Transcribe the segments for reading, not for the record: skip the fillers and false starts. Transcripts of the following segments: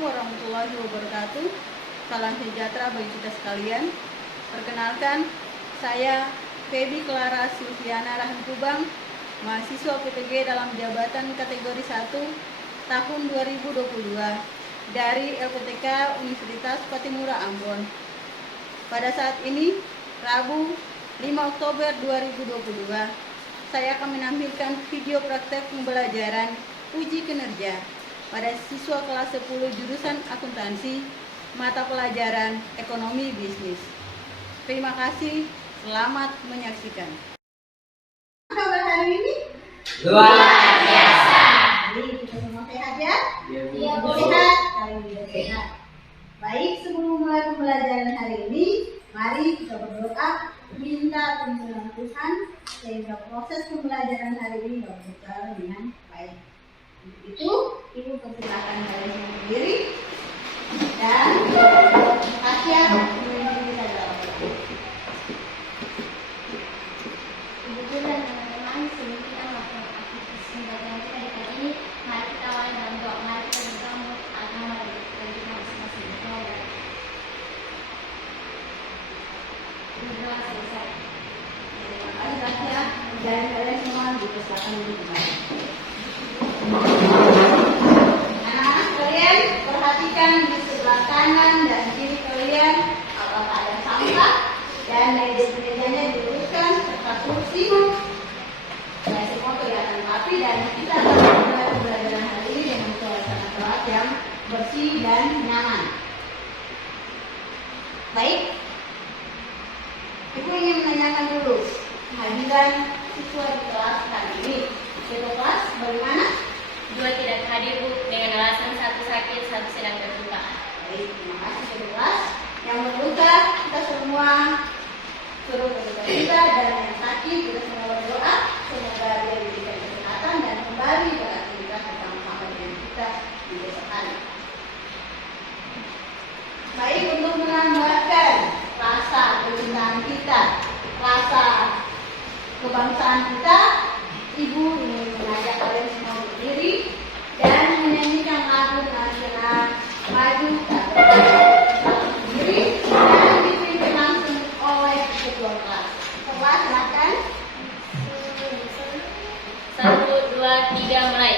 Assalamualaikum warahmatullahi wabarakatuh. Salam sejahtera bagi kita sekalian. Perkenalkan, saya Feby Clara Silviana Rahmkubang, mahasiswa PTG dalam jabatan kategori 1 tahun 2022 dari LPTK Universitas Patimura Ambon. Pada saat ini, Rabu 5 Oktober 2022, saya akan menampilkan video praktek pembelajaran uji kinerja pada siswa kelas 10 jurusan akuntansi, mata pelajaran ekonomi bisnis. Terima kasih, selamat menyaksikan. Kabar hari ini? Luar biasa. Jadi kita semua sehat ya? Iya, Bu. Sehat? Kali ini sehat. Baik, sebelum mulai pembelajaran hari ini, mari kita berdoa minta tuntunan Tuhan sehingga proses pembelajaran hari ini dapat berjalan dengan baik. Untuk itu, Ibu persilakan kalian sendiri dan Tasya memimpin kita dalam doa. Ibu Guru dan teman-teman, sebelum kita melakukan aktivitas pembelajaran kita di kali ini, mari kita awali dalam doa. Mari kita berdoa menurut agama dari kita masing-masing. Berdoa selesai. Terima kasih Tasya dan kalian semua dipersilakan untuk kembali. Anak-anak kalian perhatikan di sebelah kanan dan kiri kalian apakah ada sampah dan meja-mejanya diluruskan serta kursi. Ya, semua kelihatan rapi dan kita akan mulai pembelajaran hari ini dengan suasana kelas yang bersih dan nyaman. Baik, Ibu ingin menanyakan dulu kehadiran siswa di kelas kali ini. Satu kelas bagaimana? 2 tidak hadir, Bu, dengan alasan 1 sakit, 1 sedang berduka. Baik, terima kasih satu kelas. Yang berduka kita semua suruh berduka kita, dan yang sakit kita semua berdoa semoga dia diberikan kesehatan dan kembali beraktivitas bersama-sama dengan kita di besok hari. Baik, untuk menambahkan rasa kecintaan kita, rasa kebangsaan kita, Ibu ingin mengajak kalian semua berdiri dan menyanyikan lagu nasional Maju berdiri dan dipimpin langsung oleh ketua kelas. Kelas silakan. 1, 2, 3, mulai.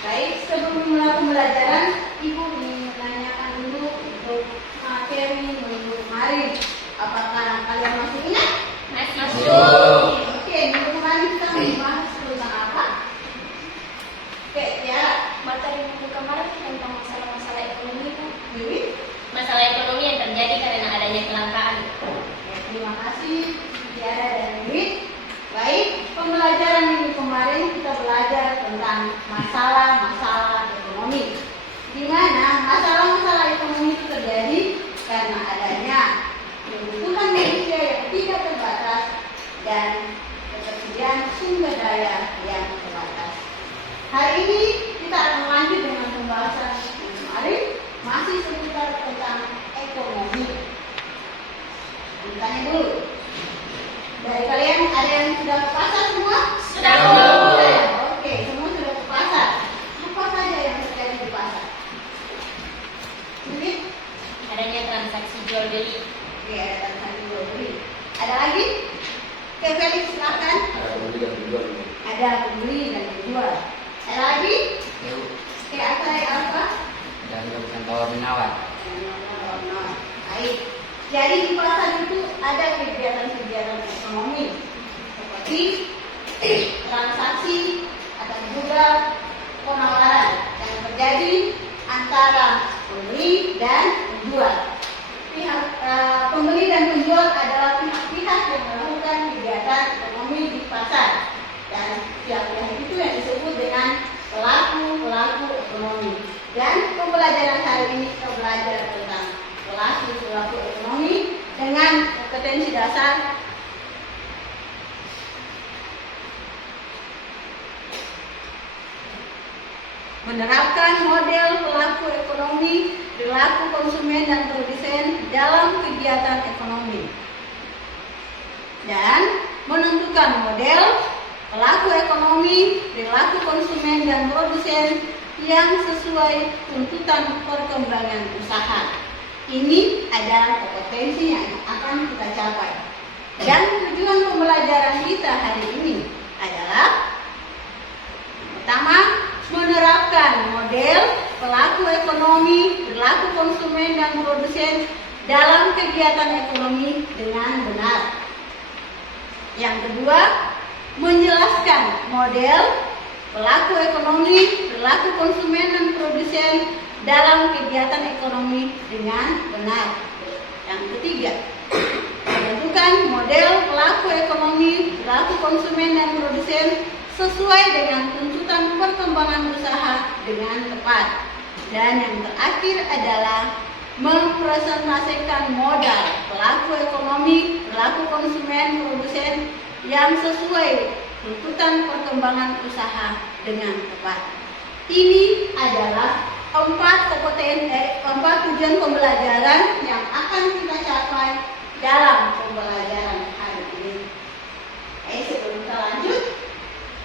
Baik, sebelum mulai pembelajaran, Ibu ingin menanyakan dulu untuk materi minggu kemarin. Apakah kalian masih ingat? Masuk. Oke, minggu kemarin kita membahas tentang apa? Oke, Tiara. Materi minggu kemarin tentang masalah-masalah ekonomi, Bu. Dewi. Masalah ekonomi yang terjadi karena adanya kelangkaan. Ya, terima kasih Tiara dan Dewi. Baik, pembelajaran minggu kemarin kita belajar tentang masalah-masalah ekonomi, di mana masalah-masalah ekonomi itu terjadi karena adanya kebutuhan manusia yang tidak terbatas dan ketersediaan sumber daya yang terbatas. Hari ini kita akan lanjut dengan pembahasan yang kemarin, masih seputar tentang ekonomi. Ditanya dulu, dari kalian ada yang sudah ke pasar semua? Sudah, Bu. Oke, semua sudah ke pasar. Apa saja yang terjadi di pasar? Sulit? Adanya transaksi jual beli. Oke, ada transaksi jual beli. Ada lagi? Oke, Felix silakan. Ada pembeli dan penjual. Ada pembeli dan penjual. Ada lagi? menawar. Baik. Jadi di pasar itu ada kegiatan-kegiatan ekonomi seperti transaksi atau juga penawaran yang terjadi antara pembeli dan penjual. Pembeli dan penjual adalah pihak-pihak yang melakukan kegiatan ekonomi di pasar, dan pihak-pihak itu yang disebut dengan pelaku ekonomi. Dan pembelajaran hari ini kita belajar tentang pelaku ekonomi dengan kompetensi dasar menerapkan model pelaku ekonomi, perilaku konsumen dan produsen dalam kegiatan ekonomi, dan menentukan model pelaku ekonomi, perilaku konsumen dan produsen yang sesuai tuntutan perkembangan usaha. Ini adalah kompetensi yang akan kita capai. Dan tujuan pembelajaran kita hari ini adalah pertama, menerapkan model pelaku ekonomi, perilaku konsumen dan produsen dalam kegiatan ekonomi dengan benar. Yang kedua, menjelaskan model pelaku ekonomi, perilaku konsumen dan produsen dalam kegiatan ekonomi dengan benar. Yang ketiga, menentukan model pelaku ekonomi, perilaku konsumen dan produsen sesuai dengan tuntutan perkembangan usaha dengan tepat. Dan yang terakhir adalah mempresentasikan modal pelaku ekonomi, perilaku konsumen, produsen yang sesuai tuntutan perkembangan usaha dengan tepat. Ini adalah 4 tujuan pembelajaran yang akan kita capai dalam pembelajaran hari ini. Sebelum kita lanjut,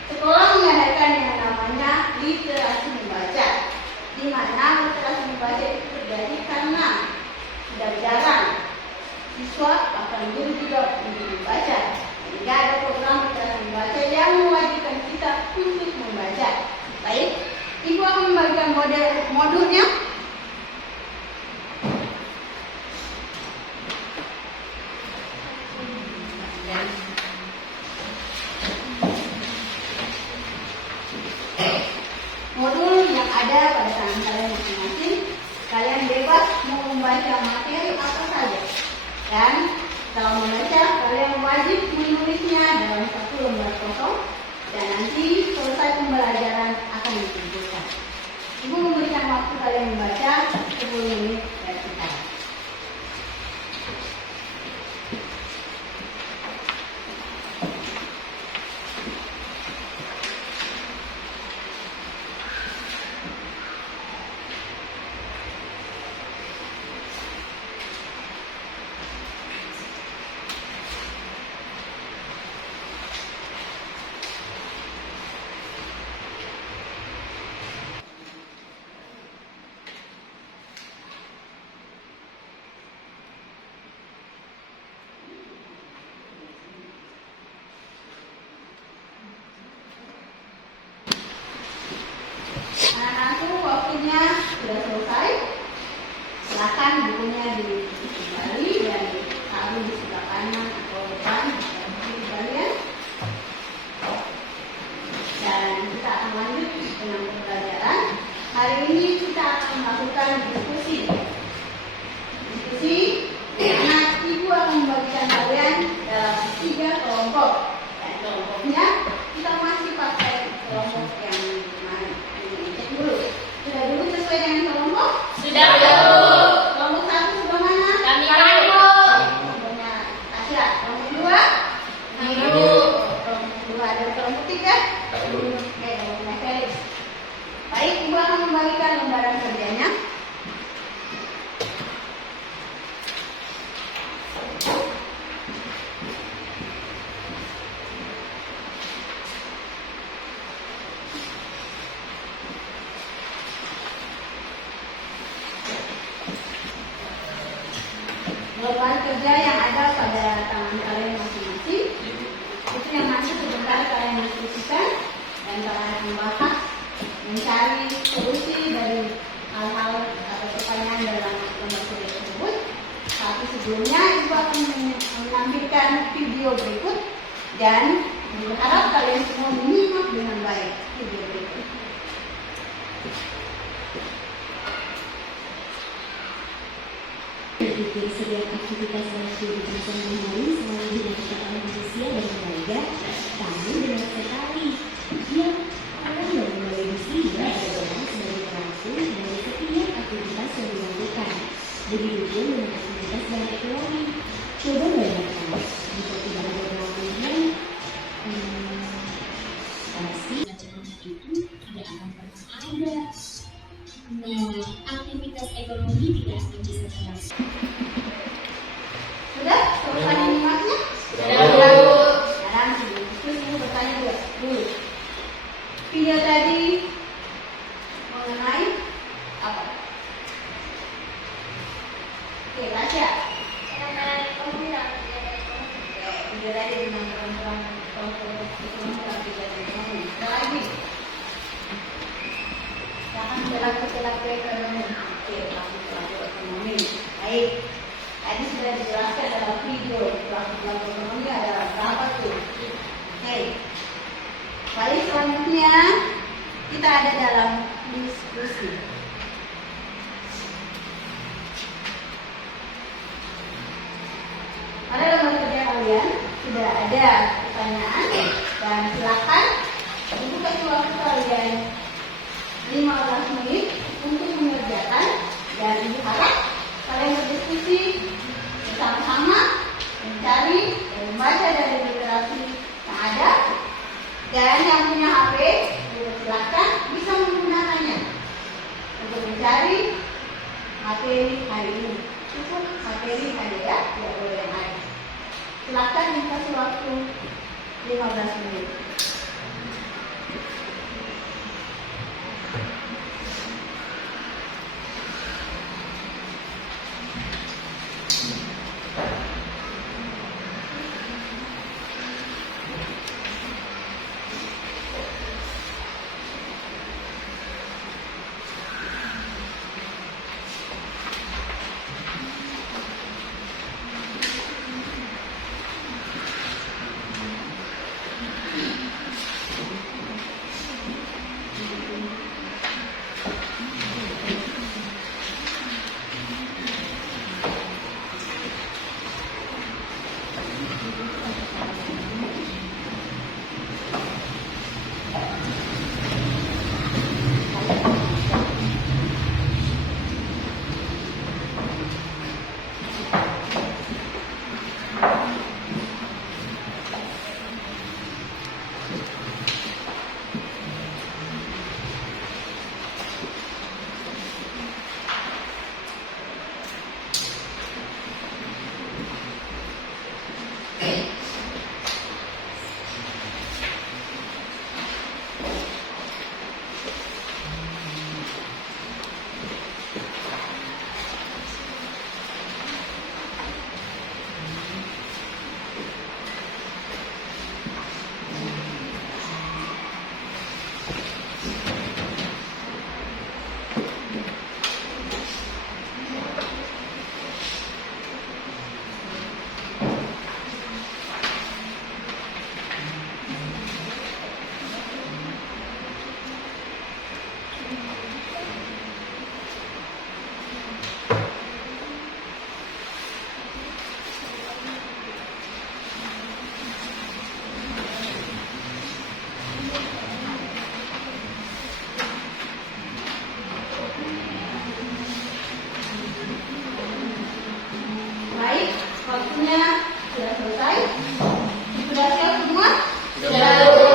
sekolah mengadakan yang namanya literasi membaca, di mana literasi membaca itu terjadi karena sudah jarang siswa bahkan guru juga untuk membaca, sehingga ada program literasi membaca yang mewajibkan kita untuk membaca. Baik, Ibu akan membagikan modulnya. Modul yang ada pada tangan kalian masing-masing, kalian bebas mau membaca materi apa saja. Dan kalau membaca, kalian wajib menulisnya dalam satu lembar kosong, dan nanti selesai pembelajaran akan dikumpulkan. Ibu memberikan waktu kalian membaca 10 menit dari sekarang. Anak-anakku, waktunya sudah selesai. Silakan bukunya kembali dan ditaruh di sebelah kanan atau depan di kalian. Dan kita akan lanjut dengan pembelajaran. Hari ini kita akan melakukan diskusi. Di mana Ibu akan membagikan kalian dalam 3 kelompok. Dan kelompoknya kita masih pakai kelompok yang kemarin. Cek dulu. Sudah dulu sesuai dengan kelompok? Sudah, Bu. Kelompok 1 sudah mana? Kami Bu. Kelompoknya Tasya. Kelompok 2? Ibu. Kelompok 2 ada kelompok 3? Oke, kelompoknya Felix. Baik, Ibu akan membagikan lembaran kerjanya. Lembaran kerja yang ada pada tangan kalian masing-masing itu yang nanti sebentar kalian diskusikan dan kalian akan bahas mencari solusi dari hal-hal atau pertanyaan dalam lomba kuliah tersebut. Tapi sebelumnya Ibu akan menampilkan video berikut dan berharap kalian semua menyimak dengan baik video berikut. Berpikir setiap aktivitas dalam kehidupan sehari-hari selalu dilakukan oleh manusia dan keluarga, namun benar sekali yang orang yang mulai di sini adalah sebagai pelaku dari setiap aktivitas yang dilakukan. Begitu pun dengan aktivitas dalam ekonomi. Coba bayangkan jika tidak ada pelakunya, pasti macam itu tidak akan pernah ada. Nah, aktivitas ekonomi tidak akan bisa terlaksana. Sudah selesai menyimaknya? Sudah, Bu. Sekarang sebelum itu saya bertanya dulu. Video tadi mengenai apa? Oke, Tasya. Video tadi tentang perempuan ada lagi. Jangan pelaku ekonomi. Oke, pelaku ekonomi. Baik. Tadi sudah dijelaskan dalam video pelaku ekonomi ada berapa tuh. Oke. Baik, selanjutnya kita ada dalam diskusi. Pada lembar kerja kalian sudah ada pertanyaan dan silakan Ibu kasih waktu kalian 15 menit untuk mengerjakan dan Ibu harap kalian berdiskusi bersama-sama mencari dan membaca dari literasi yang ada, dan yang punya HP silakan bisa menggunakannya untuk mencari materi hari ini. Cukup materi ada ya, tidak boleh yang lain. Silakan dikasih waktu 15 menit. Waktunya sudah selesai. Sudah siap semua? Sudah, Bu.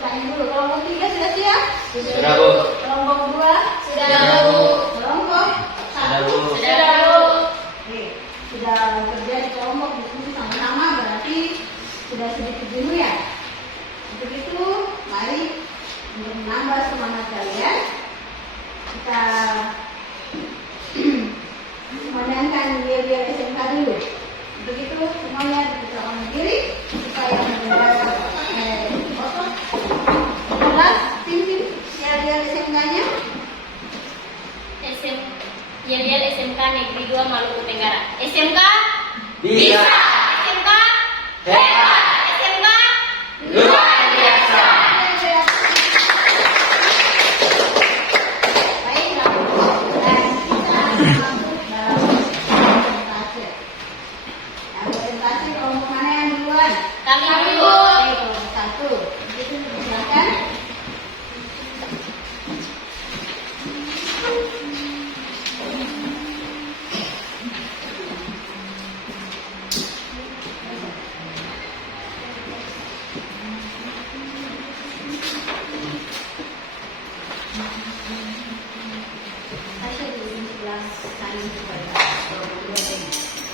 Tanya dulu, kelompok 3 sudah siap? Sudah, Bu. Kelompok 2? Sudah, Bu. Kelompok 1? Sudah, Bu. Sudah, Bu. Oke, sudah kerja di kelompok diskusi sama-sama, berarti sudah sedikit jenuh ya? Untuk itu, mari untuk menambah semangat kalian, kita mendengarkan dia SMK dulu. Begitu semuanya dipersilakan berdiri supaya mendengar otot. Kelas tim dia SMK-nya. Negeri 2 Maluku Tenggara. SMK Bisa. SMK Hebat. SMK Luar biasa. Baiklah, dan kita masuk dalam presentasi. Yang presentasi kelompok mana yang duluan? Kami dulu. Oke, kelompok 1. Silakan. Tasya di sebelah kanan supaya kelompok 2 tengok.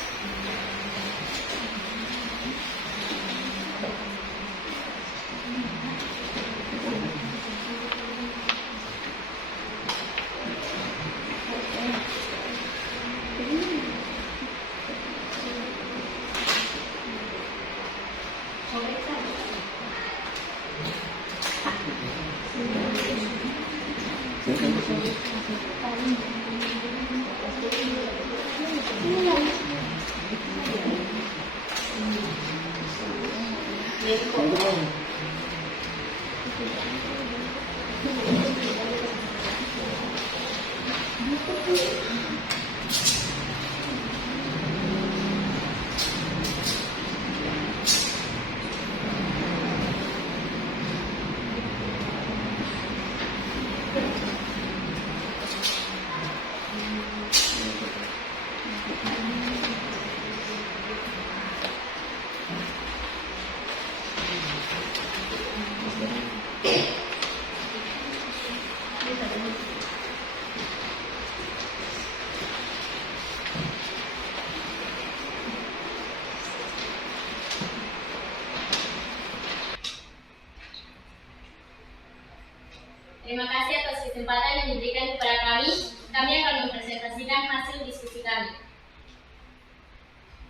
Terima kasih atas kesempatan yang diberikan kepada kami. Kami akan mempresentasikan hasil diskusi kami.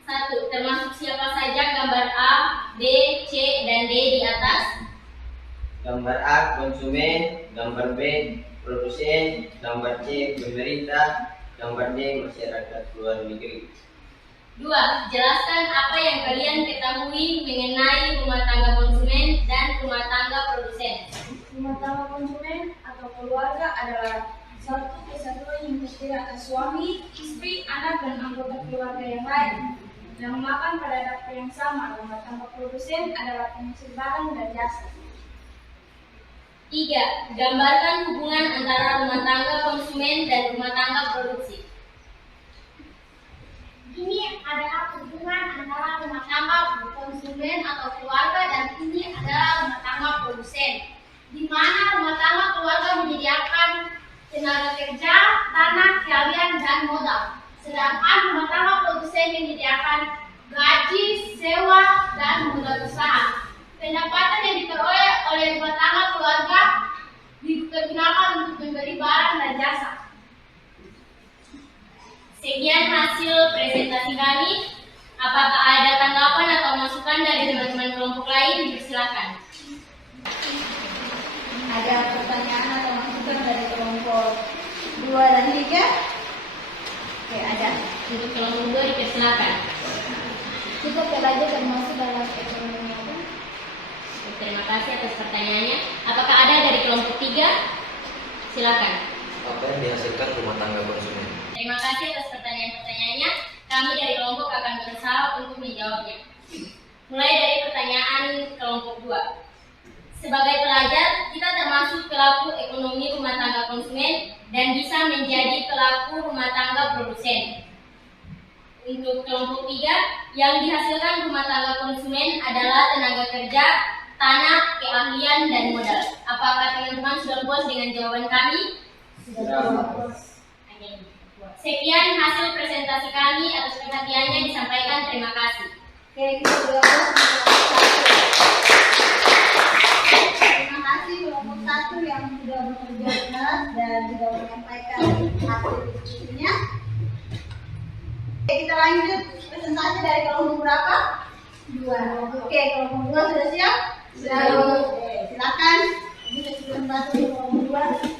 1. Termasuk siapa saja gambar A, B, C, dan D di atas? Gambar A konsumen, gambar B produsen, gambar C pemerintah, gambar D masyarakat luar negeri. 2. Jelaskan apa yang kalian ketahui mengenai rumah tangga konsumen dan rumah tangga produsen. Rumah tangga konsumen atau keluarga adalah satu kesatuan yang terdiri atas suami, istri, anak, dan anggota keluarga yang lain yang makan pada dapur yang sama. Rumah tangga produsen adalah penghasil barang dan jasa. 3. Gambarkan hubungan antara rumah tangga konsumen dan rumah tangga produksi. Ini adalah hubungan antara rumah tangga konsumen atau keluarga dan ini adalah rumah tangga produsen, di mana rumah tangga keluarga menyediakan tenaga kerja, tanah, keahlian, dan modal. Sedangkan rumah tangga produsen menyediakan gaji, sewa, dan modal usaha. Pendapatan yang diperoleh oleh rumah tangga keluarga digunakan untuk membeli barang dan jasa. Sekian hasil presentasi kami. Apakah ada tanggapan atau masukan dari teman-teman kelompok lain? Silakan. Ada pertanyaan atau masukan dari kelompok 2 dan 3? Oke, ada. Untuk kelompok 2 dipersilakan. Cukup ya belajar termasuk dalam ekonomi apa? Terima kasih atas pertanyaannya. Apakah ada dari kelompok 3? Silakan. Apa yang dihasilkan rumah tangga konsumen? Terima kasih atas pertanyaan-pertanyaannya. Kami dari kelompok akan berusaha untuk menjawabnya. Mulai dari pertanyaan kelompok 2. Sebagai pelajar, kita termasuk pelaku ekonomi rumah tangga konsumen dan bisa menjadi pelaku rumah tangga produsen. Untuk kelompok 3, yang dihasilkan rumah tangga konsumen adalah tenaga kerja, tanah, keahlian, dan modal. Apakah teman-teman sudah puas dengan jawaban kami? Sekian hasil presentasi kami. Atas perhatiannya disampaikan. Terima kasih. Oke, kita sudah puas untuk kelompok 1. Terima kasih kelompok 1 yang sudah bekerja keras dan juga menyampaikan hasil diskusinya. Oke, kita lanjut presentasi dari kelompok berapa? 2. Oke, kelompok 2 sudah siap? Sudah. Oke, silakan. Ini presentasi kelompok 2.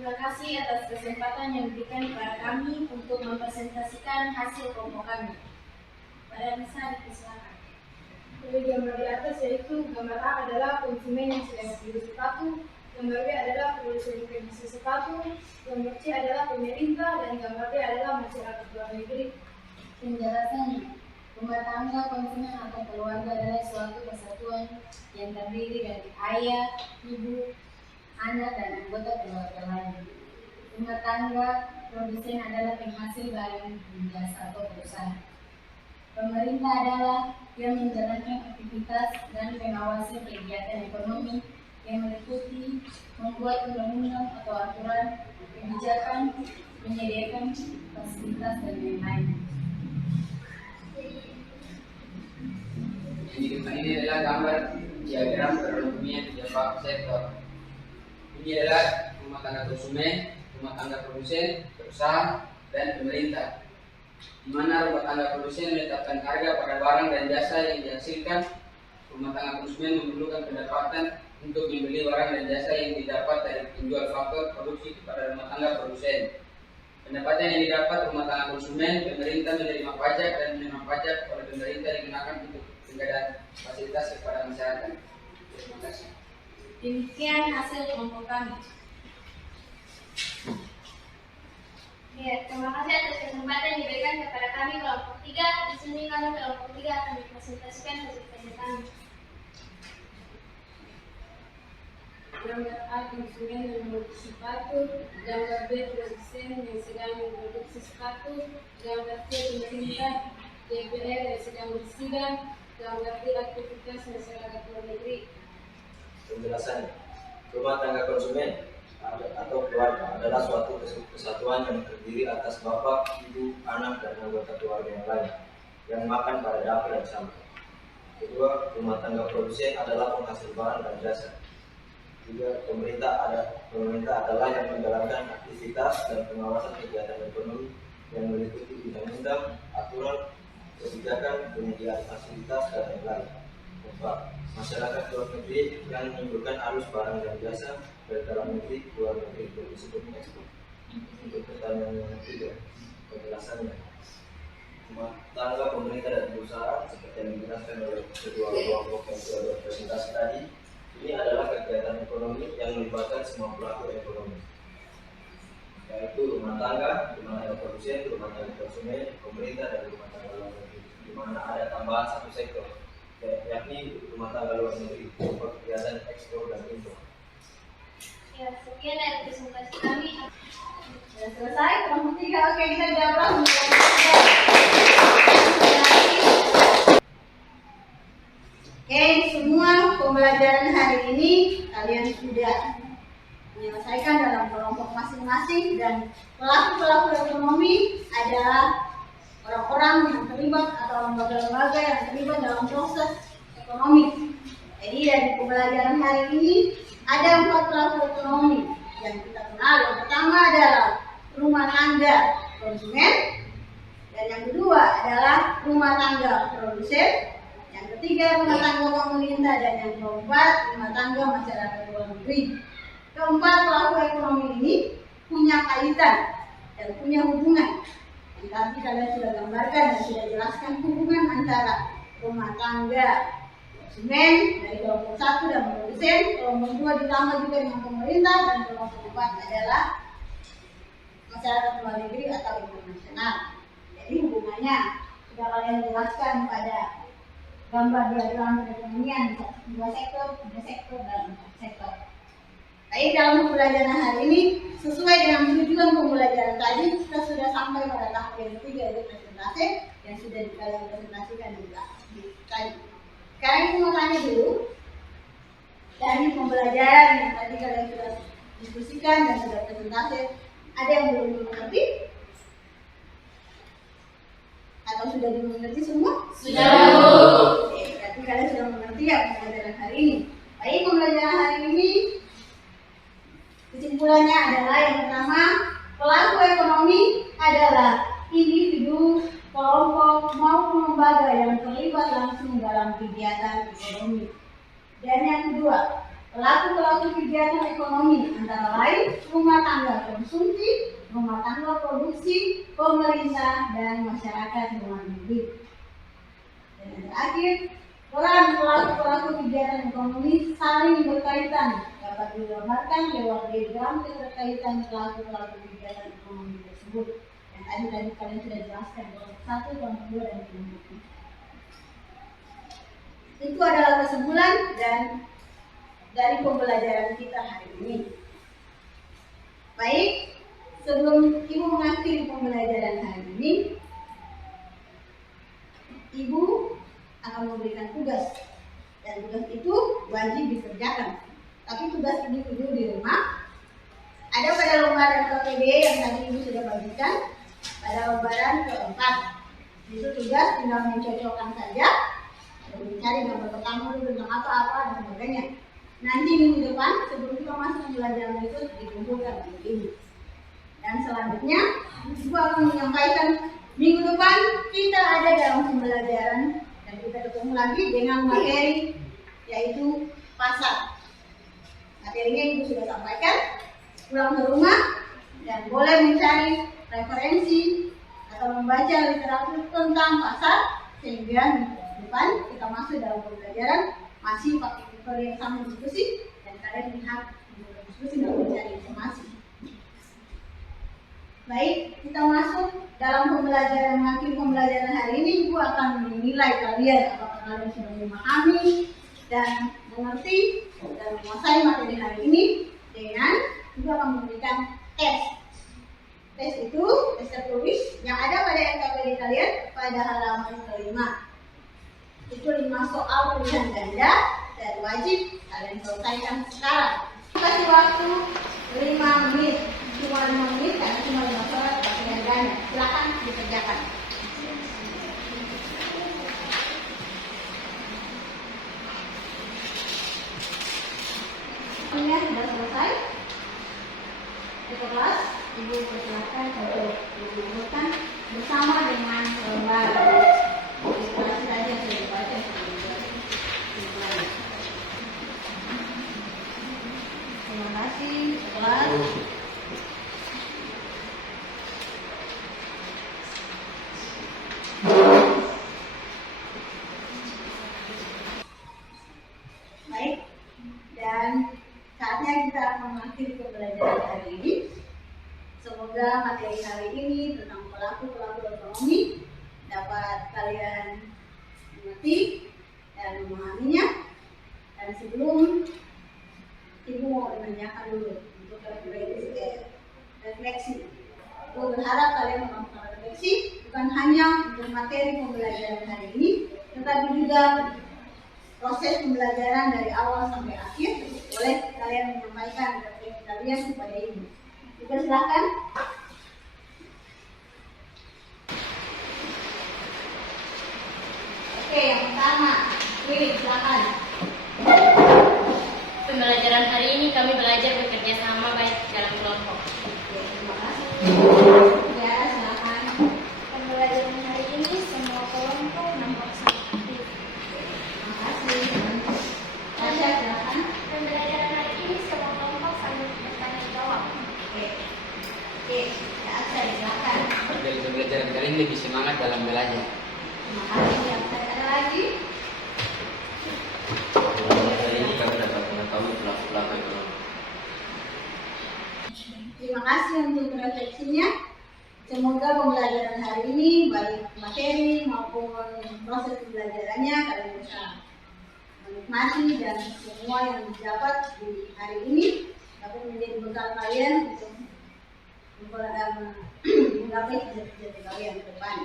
Terima kasih atas kesempatan yang diberikan kepada kami untuk mempresentasikan hasil kelompok kami. Pada bisa dipersilakan. Dari gambar di atas yaitu gambar A adalah konsumen yang sedang membeli sepatu, gambar B adalah produsen hasil sepatu, gambar C adalah pemerintah, dan gambar D adalah masyarakat luar negeri. Penjelasannya, rumah tangga konsumen atau keluarga adalah suatu kesatuan yang terdiri dari ayah, ibu, anak, dan anggota keluarga lain. Rumah tangga produsen adalah penghasil barang dan jasa atau perusahaan. Pemerintah adalah yang menjalankan aktivitas dan mengawasi kegiatan ekonomi yang meliputi membuat undang-undang atau aturan, kebijakan, menyediakan fasilitas, dan lain-lain. Ini adalah gambar diagram perekonomian di beberapa sektor. Ini adalah rumah tangga konsumen, rumah tangga produsen, perusahaan, dan pemerintah. Di mana rumah tangga produsen menetapkan harga pada barang dan jasa yang dihasilkan. Rumah tangga konsumen memerlukan pendapatan untuk membeli barang dan jasa yang didapat dari penjual faktor produksi kepada rumah tangga produsen. Pendapatan yang didapat rumah tangga konsumen, pemerintah menerima pajak dan menerima pajak oleh pemerintah digunakan untuk pengadaan fasilitas kepada masyarakat. Terima kasih. Demikian hasil kelompok kami. Ya, terima kasih atas kesempatan yang diberikan kepada kami kelompok 3. Di sini kami kelompok 3 akan mempresentasikan hasil kerja kami. Gambar A konsumen yang memproduksi sepatu, gambar B produsen yang sedang memproduksi sepatu, gambar C pemerintah DPR yang sedang bersidang, gambar D aktivitas masyarakat luar negeri. Penjelasannya, rumah tangga konsumen atau keluarga adalah suatu kesatuan yang terdiri atas bapak, ibu, anak, dan anggota keluarga yang lain yang makan pada dapur yang sama. Kedua, rumah tangga produsen adalah penghasil barang dan jasa. Juga pemerintah adalah yang menjalankan aktivitas dan pengawasan kegiatan ekonomi yang meliputi undang-undang, aturan, kebijakan, penyediaan fasilitas, dan lain-lain. Keempat, masyarakat luar negeri yang menimbulkan arus barang dan jasa dari dalam negeri ke luar negeri untuk disebut ekspor. Untuk pertanyaan yang ketiga, penjelasannya, rumah tangga pemerintah dan perusahaan seperti yang dijelaskan oleh kedua kelompok yang sudah berpresentasi tadi, ini adalah kegiatan ekonomi yang melibatkan semua pelaku ekonomi, yaitu rumah tangga produsen, rumah tangga konsumen, pemerintah, dan rumah tangga luar negeri, di mana ada tambahan satu sektor, yakni rumah tangga luar negeri untuk kegiatan ekspor dan impor. Ya, sekian dari presentasi kami. Sudah selesai kelompok 3. Oke, kita jawab. Oke, semua pembelajaran hari ini kalian sudah menyelesaikan dalam kelompok masing-masing, dan pelaku-pelaku ekonomi adalah orang-orang yang terlibat atau lembaga-lembaga yang terlibat dalam proses ekonomi. Jadi dari pembelajaran hari ini ada 4 pelaku ekonomi yang kita kenal. Yang pertama adalah rumah tangga konsumen, dan yang kedua adalah rumah tangga produsen, yang ketiga rumah tangga pemerintah, dan yang keempat rumah tangga masyarakat luar negeri. Keempat pelaku ekonomi ini punya kaitan dan punya hubungan. Yang tadi kalian sudah gambarkan dan sudah jelaskan hubungan antara rumah tangga konsumen dari kelompok 1 dan produsen, kelompok 2 ditambah juga dengan pemerintah, dan kelompok 4 adalah masyarakat luar negeri atau internasional. Jadi hubungannya sudah kalian jelaskan pada gambar diagram perekonomian 2 sektor, 3 sektor, dan 4 sektor. Baik, dalam pembelajaran hari ini sesuai dengan tujuan pembelajaran tadi, kita sudah sampai pada tahap yang ketiga, yaitu presentasi yang sudah kalian presentasikan juga tadi. Sekarang kita mau tanya dulu dari pembelajaran yang tadi kalian sudah diskusikan dan sudah presentasi, ada yang belum mengerti? Atau sudah dimengerti semua? Sudah, Bu. Oke, berarti kalian sudah mengerti ya pembelajaran hari ini. Baik, pembelajaran hari ini kesimpulannya adalah yang pertama, pelaku ekonomi adalah individu, kelompok maupun lembaga yang terlibat langsung dalam kegiatan ekonomi. Dan yang kedua, pelaku-pelaku kegiatan ekonomi antara lain rumah tangga konsumsi, rumah tangga produksi, pemerintah, dan masyarakat luar negeri. Dan yang terakhir, peran pelaku-pelaku kegiatan ekonomi saling berkaitan, dapat digambarkan lewat diagram keterkaitan pelaku-pelaku kegiatan ekonomi tersebut. Yang tadi kalian sudah jelaskan kelompok 1, kelompok 2, dan kelompok 3. Itu adalah kesimpulan dan dari pembelajaran kita hari ini. Baik, sebelum Ibu mengakhiri pembelajaran hari ini, Ibu akan memberikan tugas, dan tugas itu wajib dikerjakan. Tapi tugas ini dulu di rumah. Ada pada lembaran KPB yang tadi Ibu sudah bagikan, pada lembaran keempat. Itu tugas tinggal mencocokkan saja, mencari gambar pertama dulu tentang apa-apa dan sebagainya. Nanti minggu depan sebelum kita masuk pembelajaran itu dikumpulkan oleh Ibu. Dan selanjutnya Ibu akan menyampaikan minggu depan kita ada dalam pembelajaran dan kita ketemu lagi dengan materi yaitu pasar. Materinya Ibu sudah sampaikan, pulang ke rumah dan boleh mencari referensi atau membaca literatur tentang pasar sehingga minggu depan kita masuk dalam pembelajaran masih pakai metode yang sama diskusi dan kalian lihat diskusi dan mencari informasi. Baik, kita masuk dalam pembelajaran mengakhiri pembelajaran hari ini. Ibu akan menilai kalian apakah kalian sudah memahami dan mengerti dan menguasai materi hari ini dengan Ibu akan memberikan tes. Tes itu tes tertulis yang ada pada NKPD kalian pada halaman kelima. Itu 5 soal pilihan ganda dan wajib kalian selesaikan sekarang. Kasih waktu 5 menit, cuma 5 menit dan cuma 5 soal pilihan ganda. Silakan dikerjakan. Ini sudah selesai. Di kelas, Ibu persilakan untuk dibutuhkan bersama dengan lembar. Inspirasi saja saya dibaca terima kasih. Kelas. Baik, dan saatnya kita akan mengakhiri pembelajaran hari ini. Semoga materi hari ini tentang pelaku-pelaku ekonomi dapat kalian mengerti dan memahaminya. Dan sebelum Ibu mau menanyakan dulu untuk refleksi. Ibu berharap kalian melakukan refleksi bukan hanya untuk materi pembelajaran hari ini, tetapi juga proses pembelajaran dari awal sampai akhir. Boleh kalian menyampaikan refleksi kalian kepada Ibu. Kita silakan. Oke, yang pertama, Willy, silakan. Pembelajaran hari ini kami belajar bekerja sama baik dalam kelompok. Oke, terima kasih. Ya, silakan. Pembelajaran hari ini semua kelompok nampak sangat aktif. Terima kasih. Tasya, silakan. Pembelajaran hari ini semua kelompok saling bertanya jawab. Oke, ya, Tasya, silakan. Dari pembelajaran kali ini lebih semangat dalam belajar. Terima kasih. Yang ada lagi? Hari ini kami dapat mengetahui pelaku-pelaku ekonomi. Terima kasih untuk refleksinya. Semoga pembelajaran hari ini baik materi maupun proses pembelajarannya kalian bisa menikmati dan semua yang didapat di hari ini dapat menjadi bekal kalian untuk menggapai cita-cita kalian ke depan.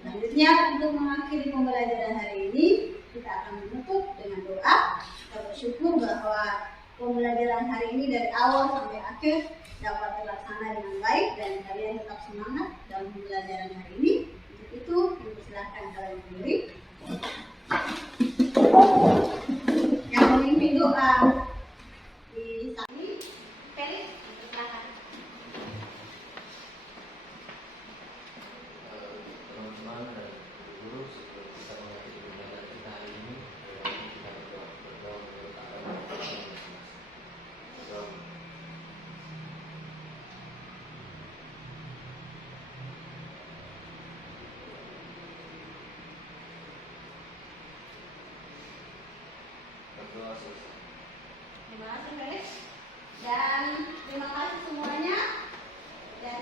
Selanjutnya, untuk mengakhiri pembelajaran hari ini, kita akan menutup dengan doa. Kita bersyukur bahwa pembelajaran hari ini dari awal sampai akhir dapat terlaksana dengan baik dan kalian tetap semangat dalam pembelajaran hari ini. Untuk itu, silakan kalian berdiri. Yang memimpin doa di sini, Felix, silakan. Teman-teman dan guru, sebelum kita mengakhiri pembelajaran kita hari ini, kita berdoa menurut agama masing-masing. Berdoa selesai. Terima kasih, Felix. Dan terima kasih semuanya. Dan